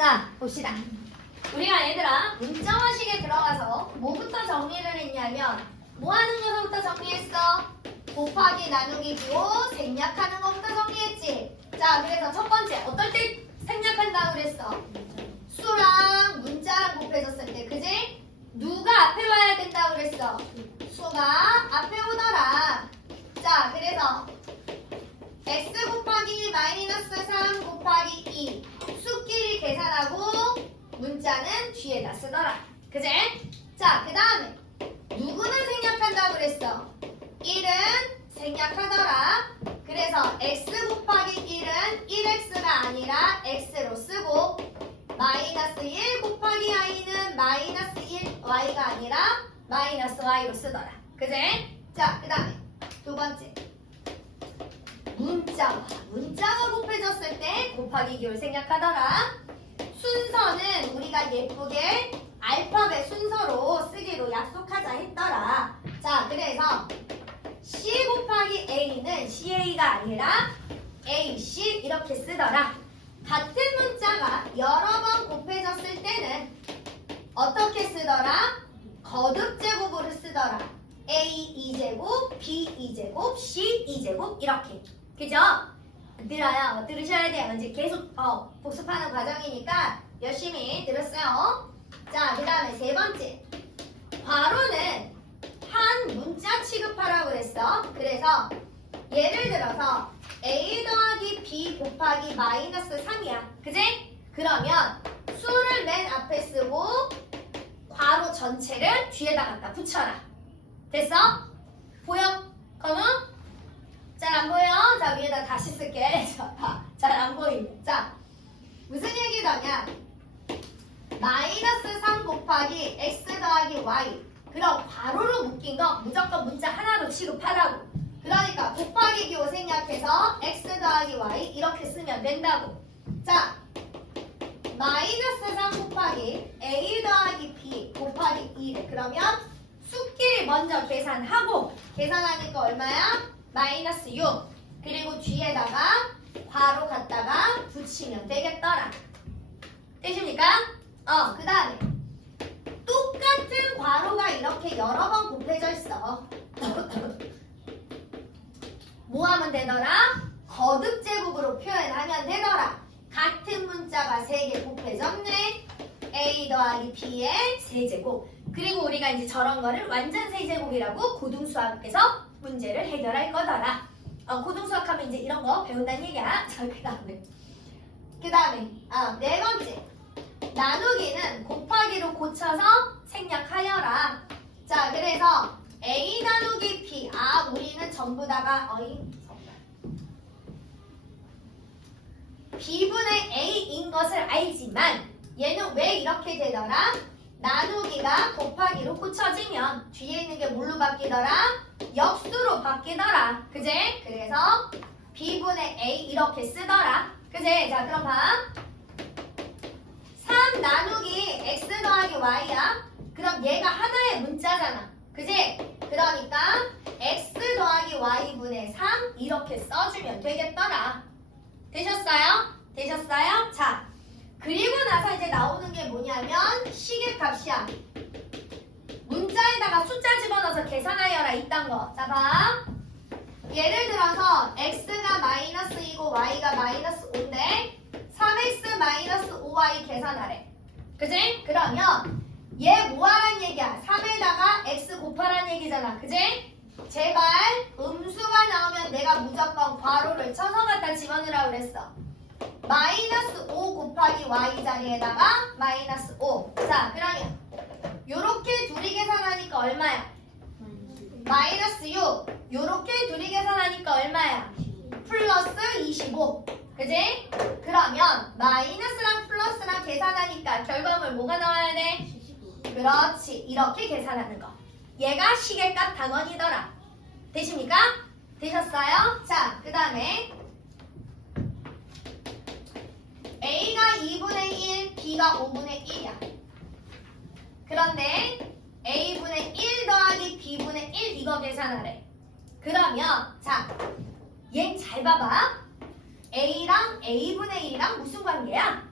자, 봅시다. 우리가 얘들아 문자화식에 들어가서 뭐부터 정리를 했냐면 뭐 하는 거부터 정리했어? 곱하기 나누기 비고 생략하는 거부터 정리했지. 자, 그래서 첫 번째 어떨 때 생략한다고 그랬어? 수랑 문자랑 곱해졌을 때, 그지? 누가 앞에 와야 된다고 그랬어? 수가 앞에 오더라. 자, 그래서 x 곱하기 마이너스 3 곱하기 2 수끼리 계산하고 문자는 뒤에다 쓰더라. 그제? 자, 그 다음에 누구는 생략한다고 그랬어? 1은 생략하더라. 그래서 x 곱하기 1은 1x가 아니라 x로 쓰고 마이너스 1 곱하기 i는 마이너스 1y가 아니라 마이너스 y로 쓰더라. 그제? 자, 그 다음에 두 번째 문자가 곱해졌을 때 곱하기 기호를 생략하더라. 순서는 우리가 예쁘게 알파벳 순서로 쓰기로 약속하자 했더라. 자, 그래서 C 곱하기 A는 CA가 아니라 AC 이렇게 쓰더라. 같은 문자가 여러 번 곱해졌을 때는 어떻게 쓰더라? 거듭제곱으로 쓰더라. A 2제곱, B 2제곱, C 2제곱 이렇게. 그죠? 들으셔야 돼요. 이제 계속 복습하는 과정이니까 열심히 들었어요. 자, 그 다음에 세 번째. 괄호는 한 문자 취급하라고 그랬어. 그래서 예를 들어서 A 더하기 B 곱하기 마이너스 3이야. 그지? 그러면 수를 맨 앞에 쓰고 괄호 전체를 뒤에다 갖다 붙여라. 됐어? 보여? 건우? 잘 안 보여? 자, 위에다 다시 쓸게. 잘 안 보이네. 자, 무슨 얘기더냐? 마이너스 3 곱하기 x 더하기 y. 그럼 괄호로 묶인 거 무조건 문자 하나로 취급하라고. 그러니까 곱하기 기호 생략해서 x 더하기 y 이렇게 쓰면 된다고. 자, 마이너스 3 곱하기 a 더하기 b 곱하기 2래. 그러면 수끼리 먼저 계산하고 계산하니까 얼마야? 마이너스 6. 그리고 뒤에다가 괄호 갖다가 붙이면 되겠더라. 되십니까? 그 다음에 똑같은 괄호가 이렇게 여러 번 곱해져 있어. 뭐 하면 되더라? 거듭제곱으로 표현하면 되더라. 같은 문자가 3개 곱해졌네. A 더하기 B의 세제곱. 그리고 우리가 이제 저런 거를 완전 세제곱이라고 고등수학에서 문제를 해결할 거더라. 고등수학 하면 이제 이런 거 배운다는 얘기야. 자, 그 다음에 네 번째. 나누기는 곱하기로 고쳐서 생략하여라. 자, 그래서 A 나누기 B. 우리는 전부 다가 B분의 A인 것을 알지만 얘는 왜 이렇게 되더라? 나누기가 곱하기로 고쳐지면 뒤에 있는 게 뭘로 바뀌더라? 역수로 바뀌더라. 그제? 그래서 B분의 A 이렇게 쓰더라. 그제? 자, 그럼 봐. 3 나누기 x 더하기 y야. 그럼 얘가 하나의 문자잖아. 그지? 그러니까 x 더하기 y분의 3 이렇게 써주면 되겠더라. 되셨어요? 되셨어요? 자, 그리고 나서 이제 나오는 게 뭐냐면 시계값이야. 문자에다가 숫자 집어넣어서 계산하여라 이딴 거. 자, 봐. 예를 들어서 x가 마이너스 2고 y가 마이너스 5인데 3x 마이너스 5y 계산하래. 그지? 그러면 얘 뭐하란 얘기야? 3에다가 x 곱하란 얘기잖아. 그지? 제발 음수가 나오면 내가 무조건 괄호를 쳐서 갖다 집어넣으라고 그랬어. 마이너스 5 곱하기 y 자리에다가 마이너스 5. 자, 그러면 요렇게 둘이 계산하니까 얼마야? 마이너스 6. 요렇게 둘이 계산하니까 얼마야? 플러스 25. 그지? 그러면 마이너스랑 플러스랑 계산하니까 결과물 뭐가 나와야 돼? 그렇지. 이렇게 계산하는 거. 얘가 시계값 단원이더라. 되십니까? 되셨어요? 자, 그 다음에 A가 2분의 1, B가 5분의 1이야. 그런데 A분의 1 더하기 B분의 1 이거 계산하래. 그러면 자, 얘 잘 봐봐. A랑 A분의 1이랑 무슨 관계야?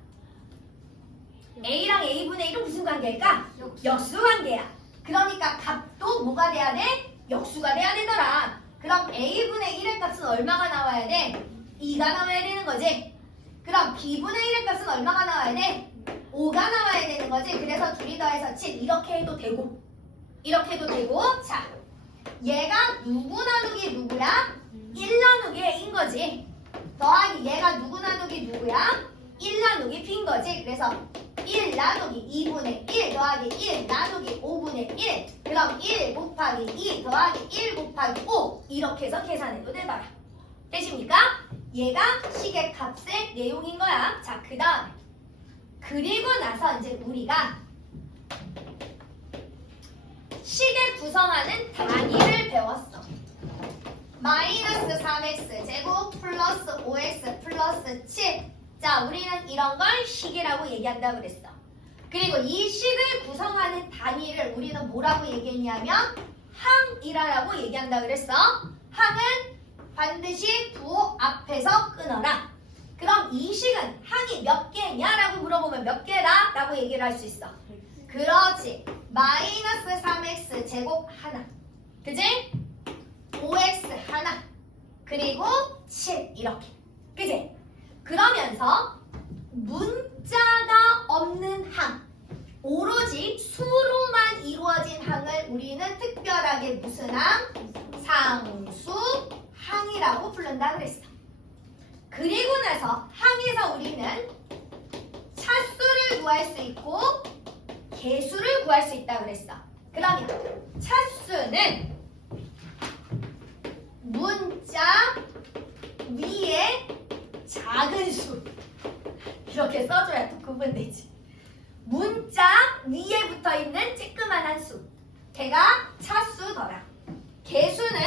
A랑 A분의 1은 무슨 관계일까? 역수 관계야. 그러니까 값도 뭐가 돼야 돼? 역수가 돼야 되더라. 그럼 A분의 1의 값은 얼마가 나와야 돼? 2가 나와야 되는 거지. 그럼 B분의 1의 값은 얼마가 나와야 돼? 5가 나와야 되는 거지. 그래서 둘이 더해서 7 이렇게 해도 되고 이렇게 해도 되고. 자, 얘가 누구 나누기 누구야? 1 나누기 A인 거지. 더하기 얘가 누구 나누기 누구야? 1 나누기 B인 거지. 그래서 1 나누기 2분의 1 더하기 1 나누기 5분의 1. 그럼 1 곱하기 2 더하기 1 곱하기 5 이렇게 해서 계산해도 되더라. 되십니까? 얘가 식의 값의 내용인 거야. 자, 그 다음에 그리고 나서 이제 우리가 식을 구성하는 단위를 배웠어. 마이너스 3x 제곱 플러스 5x 플러스 7. 자, 우리는 이런 걸 식이라고 얘기한다고 그랬어. 그리고 이 식을 구성하는 단위를 우리는 뭐라고 얘기했냐면 항이라고 얘기한다고 그랬어. 항은 반드시 부호 앞에서 끊어라. 그럼 이 식은 항이 몇 개냐라고 물어보면 몇 개다? 라고 얘기를 할 수 있어. 그렇지. 마이너스 3x 제곱 하나. 그지? 5x 하나. 그리고 7 이렇게. 그지? 그러면서 문자가 없는 항, 오로지 수로만 이루어진 항을 우리는 특별하게 무슨 항? 상수 항이라고 부른다 그랬어. 그리고 나서 항에서 우리는 차수를 구할 수 있고 개수를 구할 수 있다 그랬어. 그러면 차수는 문자 위에 작은 수 이렇게 써줘야 또 구분되지. 문자 위에 붙어있는 쬐끄만한 수, 걔가 차수더라. 개수는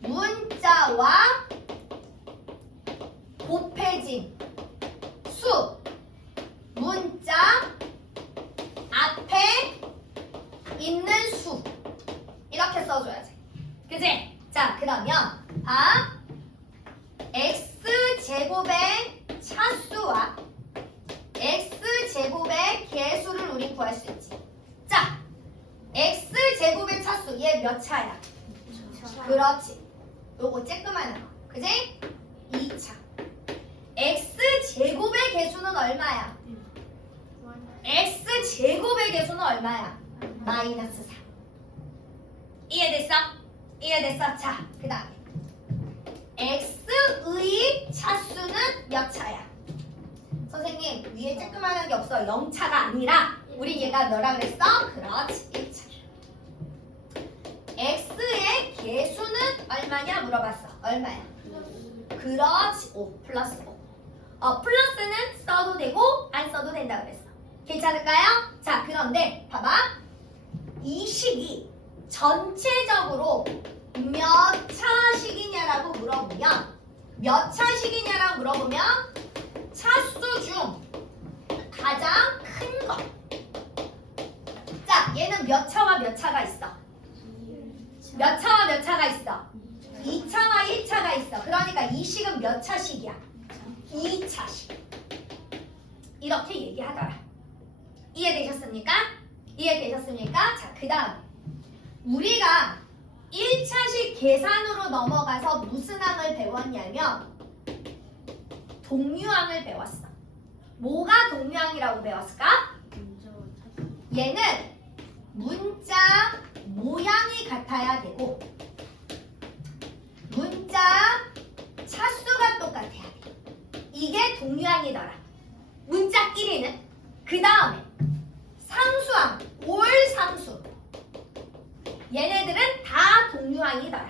문자와 곱해진 수, 문자 앞에 있는 수 이렇게 써줘야지. 그치? 자, 그러면 x제곱의 차수와 x제곱의 개수를 우리 구할 수 있지. 자, x제곱의 차수 얘 몇 차야? 그렇지. 요거 쬐끄만한 거. 그지? 2차. x제곱의 개수는 얼마야? x제곱의 개수는 얼마야? 마이너스 4. 이해됐어? 이해됐어? 자, 그 다음에 x의 차수는 몇 차야? 선생님, 위에 쬐끄만한 게 없어. 0차가 아니라 우리 얘가 뭐라 그랬어? 그렇지, 1차. x의 개수는 얼마냐 물어봤어. 얼마야? 그렇지, 5 플러스 5. 플러스는 써도 되고 안 써도 된다 그랬어. 괜찮을까요? 자, 그런데 봐봐. 이 식이 전체적으로 몇 차식이냐라고 물어보면 몇 차식이냐라고 물어보면 차수 중 가장 큰 거. 자, 얘는 몇 차와 몇 차가 있어? 몇 차와 몇 차가 있어? 2차와 1차가 있어. 그러니까 이 식은 몇 차식이야? 2차식. 이렇게 얘기하더라. 이해되셨습니까? 이해되셨습니까? 자, 그 다음 우리가 1차식 계산으로 넘어가서 무슨 항을 배웠냐면 동류항을 배웠어. 뭐가 동류항이라고 배웠을까? 얘는 문자 모양이 같아야 되고 문자 차수가 똑같아야 돼. 이게 동류항이더라. 문자 1위는 그 다음에 상수항, 올상수. 얘네들은 다 동류항이더라.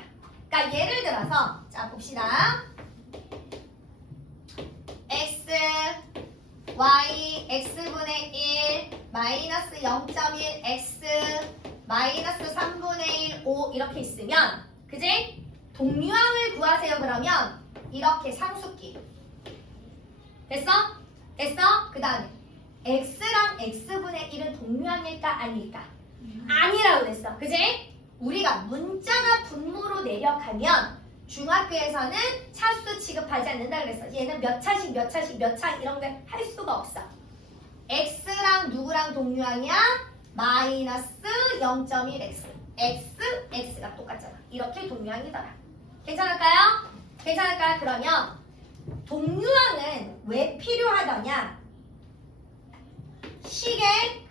그러니까 예를 들어서 자 봅시다. x, y, x분의 1, 마이너스 0.1, x, 마이너스 3분의 1, 5 이렇게 있으면 그지? 동류항을 구하세요. 그러면 이렇게 상수끼. 됐어? 됐어? 그 다음에 x랑 x분의 1은 동류항일까 아닐까? 아니라고 그랬어. 그지? 우리가 문자가 분모로 내려가면 중학교에서는 차수 취급하지 않는다 그랬어. 얘는 몇 차씩 몇 차씩 몇 차 이런 게 할 수가 없어. x랑 누구랑 동류항이야? 마이너스 0.1x. x가 똑같잖아. 이렇게 동류항이더라. 괜찮을까요? 괜찮을까요? 그러면 동류항은 왜 필요하더냐? 식의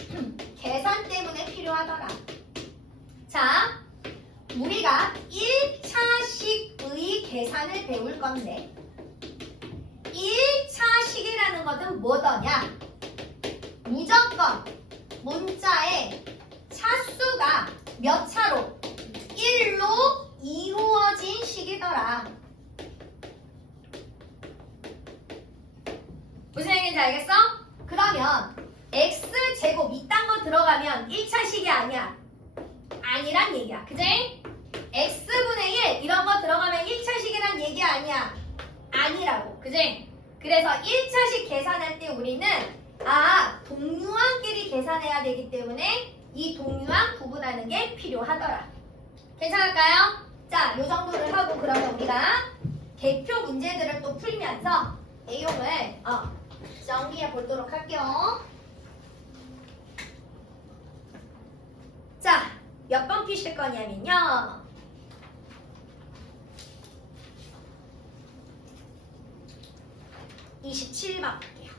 계산 때문에 필요하더라. 자, 우리가 1차식의 계산을 배울 건데 1차식이라는 것은 뭐더냐? 무조건 문자의 차수가 몇 차로? 1로 이루어진 식이더라. 무슨 얘기인지 알겠어? 그러면 x제곱 이딴 거 들어가면 1차식이 아니야. 아니란 얘기야. 그지? x분의 1 이런 거 들어가면 1차식이란 얘기 아니야. 아니라고. 그지? 그래서 1차식 계산할 때 우리는 동류항끼리 계산해야 되기 때문에 이 동류항 구분하는 게 필요하더라. 괜찮을까요? 자, 요 정도를 하고 그러면 우리가 대표 문제들을 또 풀면서 내용을 정리해 보도록 할게요. 자, 몇 번 푸실 거냐면요. 27번 볼게요.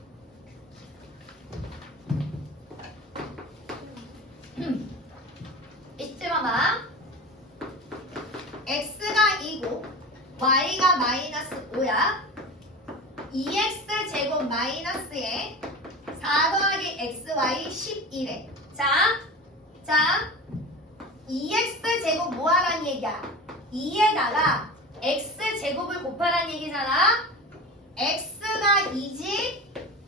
이쯤아마 x가 2고 y가 마이너스 5야. 2x 제곱 마이너스에 4 더하기 xy 11에 자 2x 제곱 뭐하란 얘기야? 2에다가 x 제곱을 곱하란 얘기잖아. x가 2지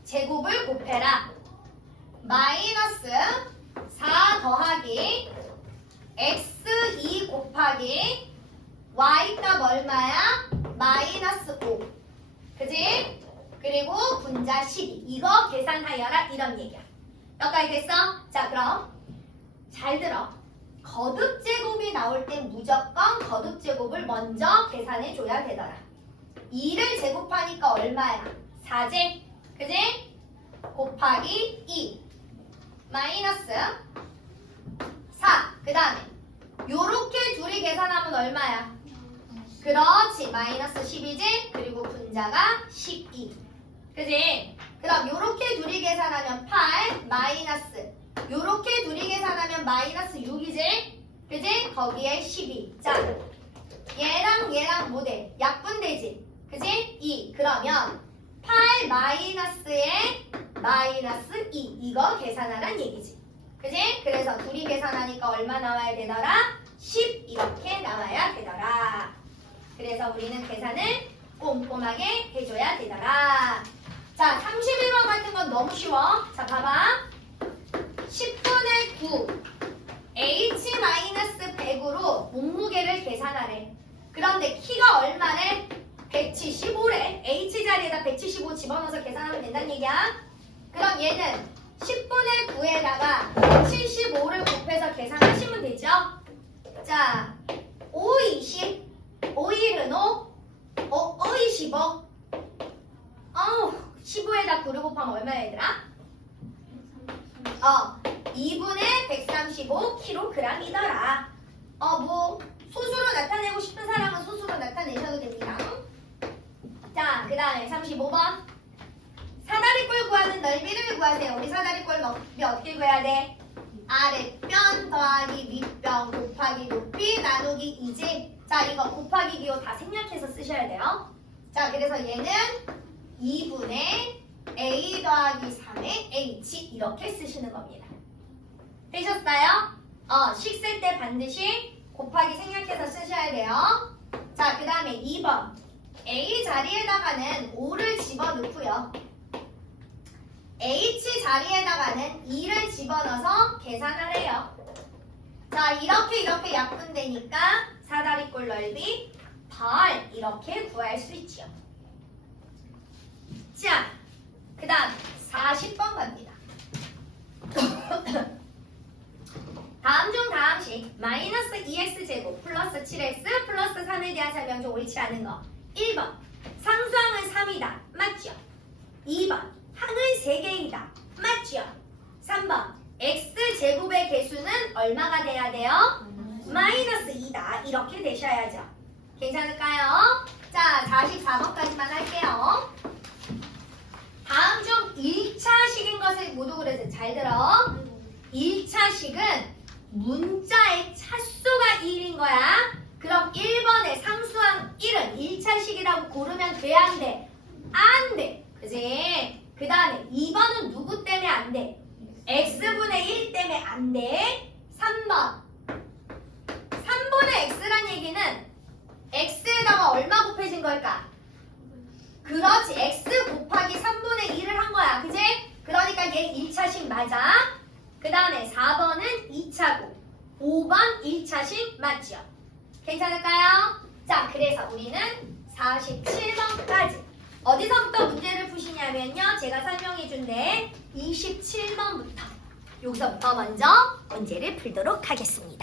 제곱을 곱해라. 마이너스 4 더하기 x2 곱하기 y값 얼마야? 마이너스 5. 그지? 그리고 분자 12. 이거 계산하여라. 이런 얘기야. 여기까지 됐어? 자, 그럼 잘 들어. 거듭제곱이 나올 때 무조건 거듭제곱을 먼저 계산해줘야 되더라. 2를 제곱하니까 얼마야? 4제. 그지? 곱하기 2 마이너스 4. 그 다음에 요렇게 둘이 계산하면 얼마야? 그렇지. 마이너스 12지? 그리고 분자가 12. 그지? 그럼 요렇게 둘이 계산하면 8 마이너스 요렇게 둘이 계산하면 마이너스 6이지? 그지? 거기에 12. 자, 얘랑 모델 약분되지? 그지? 2. 그러면 8 마이너스에 마이너스 2. 이거 계산하란 얘기지. 그지? 그래서 둘이 계산하니까 얼마 나와야 되더라? 10 이렇게 나와야 되더라. 그래서 우리는 계산을 꼼꼼하게 해줘야 되더라. 자, 31번 같은 건 너무 쉬워. 자, 봐봐. 10분의 9 h-100으로 몸무게를 계산하래. 그런데 키가 얼마래? 175래. h 자리에다 175 집어넣어서 계산하면 된다는 얘기야. 그럼 얘는 10분의 9에다가 75를 곱해서 계산하시면 되죠. 자, 5, 20 5일은 5 15 15에다 9를 곱하면 얼마야 얘들아? 2분의 135kg이더라. 뭐 소수로 나타내고 싶은 사람은 소수로 나타내셔도 됩니다. 자, 그 다음에 35번 사다리꼴 구하는 넓이를 구하세요. 우리 사다리꼴 넓이 어떻게 구해야 돼? 아랫변 더하기 윗변 곱하기 높이 나누기 2지. 자, 이거 곱하기 기호 다 생략해서 쓰셔야 돼요. 자, 그래서 얘는 2분의 a 더하기 3의 h 이렇게 쓰시는 겁니다. 되셨어요? 식 쓸 때 반드시 곱하기 생략해서 쓰셔야 돼요. 자, 그 다음에 2번 a 자리에다가는 5를 집어넣고요. h 자리에다가는 2를 집어넣어서 계산하래요. 자, 이렇게 약분되니까 사다리꼴 넓이 덜 이렇게 구할 수 있죠. 자, 그 다음 40번 갑니다. 다음 중 다음식 마이너스 2x제곱 플러스 7x 플러스 3에 대한 설명 좀 옳지 않은 거. 1번. 상수항은 3이다. 맞죠? 2번. 항은 3개이다. 맞죠? 3번. x제곱의 개수는 얼마가 돼야 돼요? 마이너스 2다. 이렇게 되셔야죠. 괜찮을까요? 자, 44번까지만 할게요. 다음 중 1차식인 것을 모두 그래서 잘 들어. 1차식은 문자의 차수가 1인 거야. 그럼 1번의 상수항 1은 1차식이라고 고르면 돼, 안 돼? 안 돼. 그지? 그 다음에 2번은 누구 때문에 안 돼? x분의 1 때문에 안 돼. 3번. 3분의 x란 얘기는 x에다가 얼마 곱해진 걸까? 그렇지. x 곱하기 3분의 1을 한 거야. 그지? 그러니까 얘 1차식 맞아. 그 다음에 4번은 2차고 5번 1차식 맞죠? 괜찮을까요? 자, 그래서 우리는 47번까지 어디서부터 문제를 푸시냐면요. 제가 설명해 준데 27번부터 여기서부터 먼저 문제를 풀도록 하겠습니다.